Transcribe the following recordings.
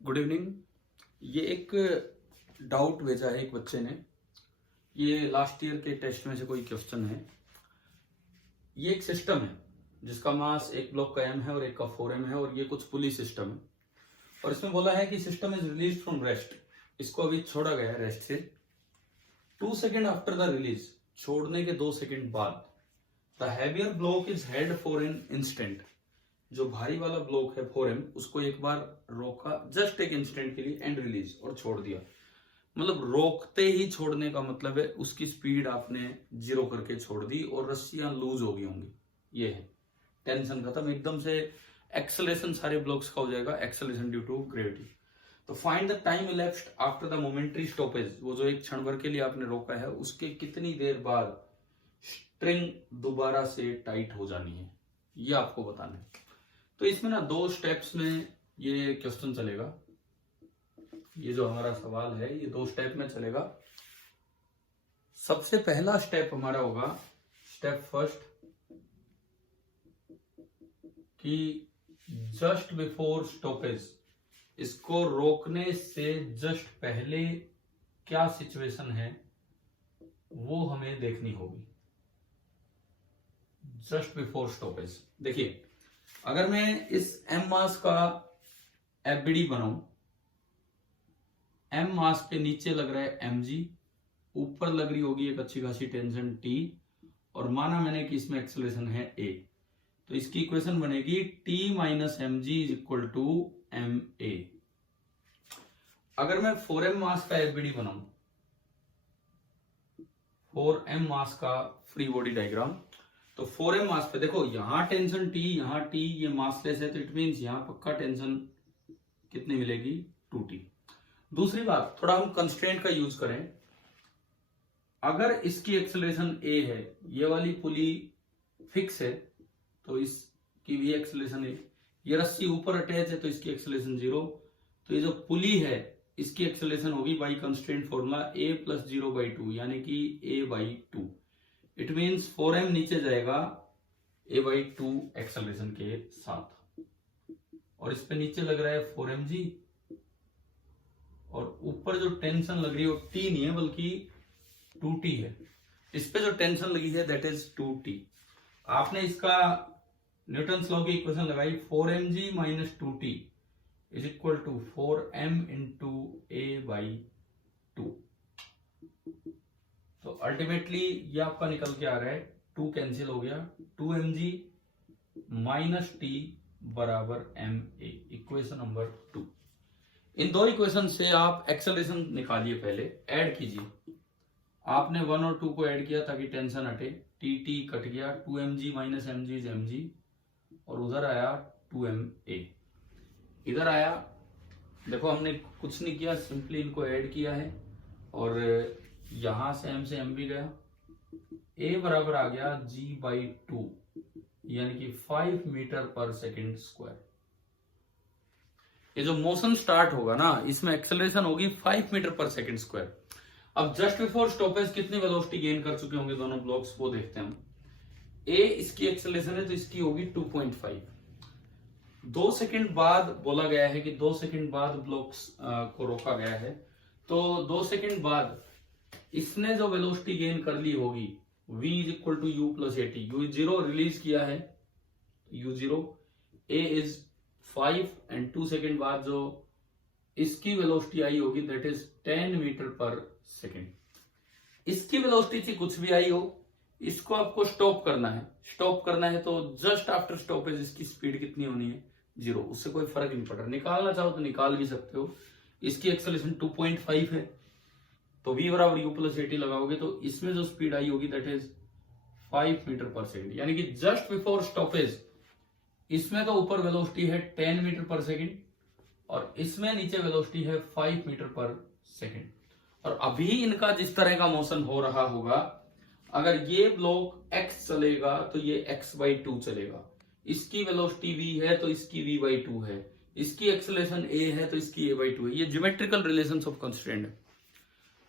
Good evening. ये एक doubt भेजा है एक बच्चे ने। ये लास्ट ईयर के टेस्ट में से कोई क्वेश्चन है। ये एक सिस्टम है जिसका मास एक ब्लॉक का m है और एक का 4m है और ये कुछ पुली सिस्टम है। और इसमें बोला है कि system is release from rest. इसको अभी छोड़ा गया है रेस्ट से। 2 सेकेंड आफ्टर द रिलीज, छोड़ने के 2 सेकेंड बाद, the heavier block is held for an instant. जो भारी वाला ब्लॉक है 4m, उसको एक बार रोका जस्ट एक इंस्टेंट के लिए एंड रिलीज, और छोड़ दिया। मतलब रोकते ही छोड़ने का मतलब है उसकी स्पीड आपने 0 करके छोड़ दी और रस्सियां लूज हो गई होंगी। ये है टेंशन खत्म एकदम से। एक्सेलरेशन सारे ब्लॉक्स का हो जाएगा, एक्सेलरेशन ड्यू टू ग्रेविटी। तो find the time elapsed after the momentary stoppage. वो जो एक क्षण भर के लिए आपने रोका है उसके कितनी देर बाद स्ट्रिंग दोबारा से टाइट हो जानी है, ये आपको बताना है। तो इसमें ना 2 स्टेप्स में ये क्वेश्चन चलेगा। ये जो हमारा सवाल है ये 2 स्टेप में चलेगा। सबसे पहला स्टेप हमारा होगा स्टेप फर्स्ट, कि जस्ट बिफोर स्टॉपेज, इसको रोकने से जस्ट पहले क्या सिचुएशन है वो हमें देखनी होगी। जस्ट बिफोर स्टॉपेज देखिए, अगर मैं इस m मास का एफबीडी बनाऊं, m मास के नीचे लग रहा है mg, ऊपर लग रही होगी एक अच्छी खासी टेंशन t, और माना मैंने कि इसमें एक्सेलरेशन है a, तो इसकी इक्वेशन बनेगी t minus mg is equal to ma। अगर मैं 4m मास का एफबीडी बनाऊं, 4m मास का फ्री बॉडी डायग्राम, तो 4m मास पे देखो यहां टेंशन T, यहां T, ये मासलेस है तो इट मींस यहां पक्का टेंशन कितनी मिलेगी 2T। दूसरी बात, थोड़ा हम कंस्ट्रेंट का यूज करें। अगर इसकी एक्सेलरेशन A है, ये वाली पुली फिक्स है तो इसकी भी एक्सेलरेशन है। ये रस्सी ऊपर अटैच है तो इसकी एक्सेलरेशन 0। तो ये जो पुली है इसकी एक्सेलरेशन होगी by constraint formula A plus 0/2 यानी कि A/2। इट मीन्स 4m नीचे जाएगा A/2 एक्सेलरेशन के साथ, और इस पे नीचे लग रहा है 4mg, और ऊपर जो टेंशन लग रही है वो T नहीं है बल्कि 2T है। इस पे जो टेंशन लगी है दैट इज 2T। आपने इसका न्यूटन्स लॉ की इक्वेशन लगाई, 4mg minus 2T is equal to 4m into A/2। तो अल्टीमेटली ये आपका निकल के आ रहा है, 2 कैंसिल हो गया, 2mg माइनस टी बराबर ma, इक्वेशन नंबर 2। इन 2 इक्वेशन से आप एक्सेलरेशन निकालिए, पहले ऐड कीजिए। आपने 1 और 2 को ऐड किया ताकि टेंशन हटे, टी कट गया, 2mg minus mg is mg, और उधर आया 2ma। इधर आया, देखो हमने कुछ नहीं किया, सिंपली इनको ऐड किया है, और यहां से m से m भी गया, a बराबर आ गया g/2 यानी कि 5 मीटर पर सेकेंड स्क्वायर। ये जो मोशन स्टार्ट होगा ना, इसमें एक्सेलरेशन होगी 5 मीटर पर सेकेंड स्क्वायर। अब जस्ट बिफोर स्टॉपेज कितनी वेलोसिटी गेन कर चुके होंगे दोनों ब्लॉक्स, वो देखते हैं हम। a इसकी एक्सेलरेशन है तो इसकी होगी 2.5। 2 सेकेंड बाद बोला गया है कि 2 सेकेंड बाद ब्लॉक्स को रोका गया है, तो 2 सेकेंड बाद इसने जो वेलोसिटी गेन कर ली होगी v is equal to u plus at। u0 release किया है, u0, a is 5, and 2 second बाद जो इसकी वेलोसिटी आई होगी दैट इज 10 मीटर पर सेकेंड। इसकी वेलोसिटी थी कुछ भी आई हो, इसको आपको स्टॉप करना है। स्टॉप करना है तो जस्ट आफ्टर स्टॉपेज इसकी स्पीड कितनी होनी है 0। उससे कोई फर्क नहीं पड़ रहा, निकालना चाहो तो निकाल भी सकते हो। इसकी एक्सेलरेशन 2.5 है तो v बराबर u प्लस at लगाओगे तो इसमें जो स्पीड आई होगी दैट इज 5 मीटर पर सेकेंड, यानी कि जस्ट बिफोर स्टॉपेज इसमें तो ऊपर वेलोसिटी है 10 मीटर पर सेकेंड और इसमें नीचे वेलोसिटी है 5 मीटर पर सेकेंड। और अभी इनका जिस तरह का मोशन हो रहा होगा, अगर ये ब्लॉक x चलेगा तो ये x/2 चलेगा, इसकी वेलोसिटी v है तो इसकी v/2 है, इसकी एक्सेलरेशन a है तो इसकी a/2 है। ये ज्योमेट्रिकल रिलेशंस ऑफ कंस्ट्रेंट है।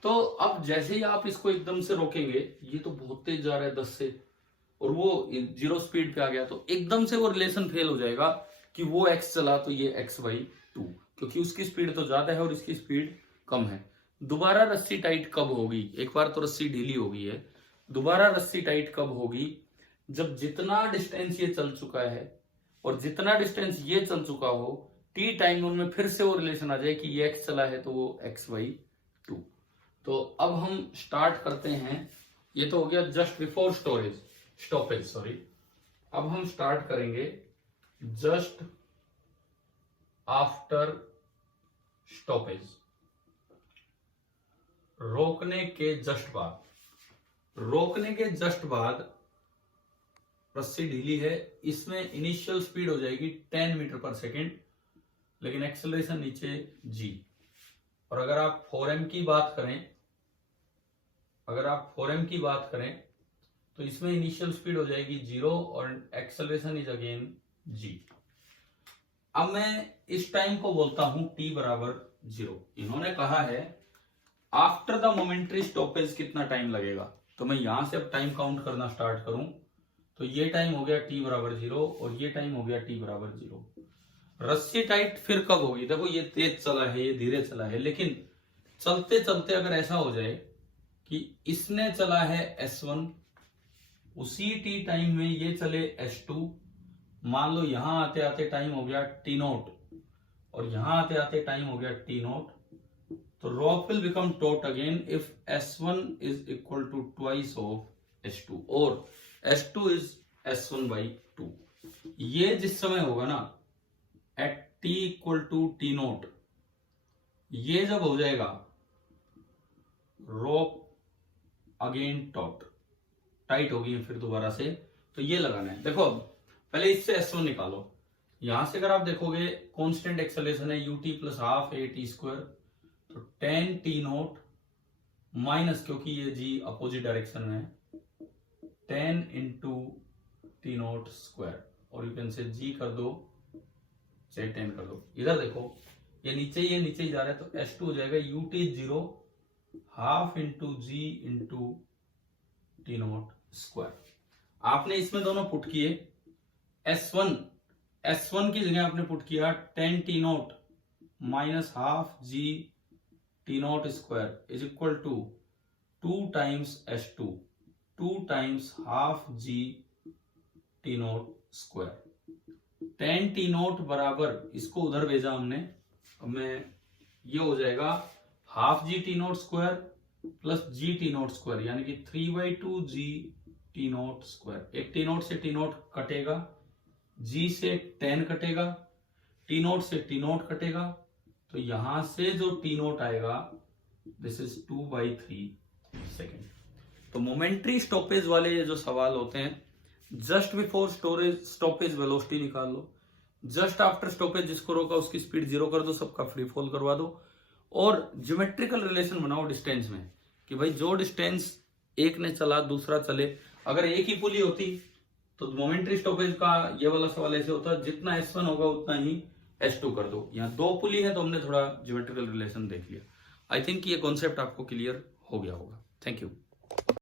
तो अब जैसे ही आप इसको एकदम से रोकेंगे, ये तो बहुत तेज जा रहा है 10 से, और वो 0 स्पीड पे आ गया, तो एकदम से वो रिलेशन फेल हो जाएगा कि वो x चला तो ये x/2, क्योंकि उसकी स्पीड तो ज्यादा है और इसकी स्पीड कम है। दोबारा रस्सी टाइट कब होगी? एक बार तो रस्सी ढीली हो गई है, दोबारा रस्सी टाइट कब होगी? जब जितना डिस्टेंस ये चल चुका है और जितना डिस्टेंस ये चल चुका हो, टी टाइम उनमें फिर से वो रिलेशन आ जाए कि ये x चला है तो वो x/2। तो अब हम स्टार्ट करते हैं। ये तो हो गया जस्ट बिफोर स्टॉपेज सॉरी। अब हम स्टार्ट करेंगे जस्ट आफ्टर स्टॉपेज, रोकने के जस्ट बाद। रोकने के जस्ट बाद रस्सी ढीली है, इसमें इनिशियल स्पीड हो जाएगी 10 मीटर पर सेकेंड, लेकिन एक्सेलरेशन नीचे g। और अगर आप 4m की बात करें, तो इसमें इनिशियल स्पीड हो जाएगी 0 और एक्सेलरेशन इज अगेन g। अब मैं इस टाइम को बोलता हूं t बराबर 0। इन्होंने कहा है आफ्टर द मोमेंटरी स्टॉपेज कितना टाइम लगेगा, तो मैं यहां से अब टाइम काउंट करना स्टार्ट करूं तो ये टाइम हो गया t बराबर 0 और ये टाइम हो गया t बराबर 0। रस्सी टाइट फिर कब होगी? देखो ये तेज चला है, ये धीरे चला है, लेकिन चलते चलते अगर ऐसा हो जाए कि इसने चला है S1, उसी टी टाइम में ये चले S2, मान लो यहां आते आते टाइम हो गया T0 और यहां आते आते टाइम हो गया T0, तो rope will become taut again if S1 is equal to twice of S2 और S2 is S1/2। ये जिस समय होगा ना at t equal to T0, ये जब हो जाएगा rope again taut, टाइट होगी फिर दोबारा से, तो ये लगाना है। देखो अब पहले इससे S1 निकालो। यहां से अगर आप देखोगे कांस्टेंट एक्सेलरेशन है ut प्लस हाफ at², तो 10 T0 माइनस, क्योंकि ये g अपोजिट डायरेक्शन में है, 10 इंटू T0², और यू कैन से g कर दो चाहे 10 कर दो। इधर देखो ये नीचे ही जा रहा है, तो S2 हो जाएगा ut0 half into g into T0²। आपने इसमें दोनों पुट किए, S1 की जगह आपने पुट किया 10 T0 minus half g T0² is equal to 2 times S2, 2 times half g T0²। 10 T0 बराबर, इसको उधर भेजा हमने, अब मैं ये हो जाएगा half g T0² plus g T0², यानी कि 3/2 g T0²। एक T0 से T0 कटेगा, g से 10 कटेगा, T0 से T0 कटेगा, तो यहां से जो T0 आएगा दिस इज 2/3 सेकेंड। तो मोमेंट्री स्टॉपेज वाले ये जो सवाल होते हैं, जस्ट बिफोर स्टॉपेज वेलोसिटी निकाल लो, जस्ट आफ्टर स्टॉपेज जिसको रोका उसकी स्पीड 0 कर दो, सबका फ्री फॉल करवा दो, और ज्योमेट्रिकल रिलेशन बनाओ डिस्टेंस में कि भाई जो डिस्टेंस एक ने चला दूसरा चले। अगर एक ही पुली होती तो मोमेंट्री स्टॉपेज का ये वाला सवाल ऐसे होता, जितना S1 होगा उतना ही S2 कर दो। यहाँ 2 पुली है तो हमने थोड़ा ज्योमेट्रिकल रिलेशन देख लिया। आई थिंक ये कॉन्सेप्ट आपको क्लियर हो गया होगा। Thank you.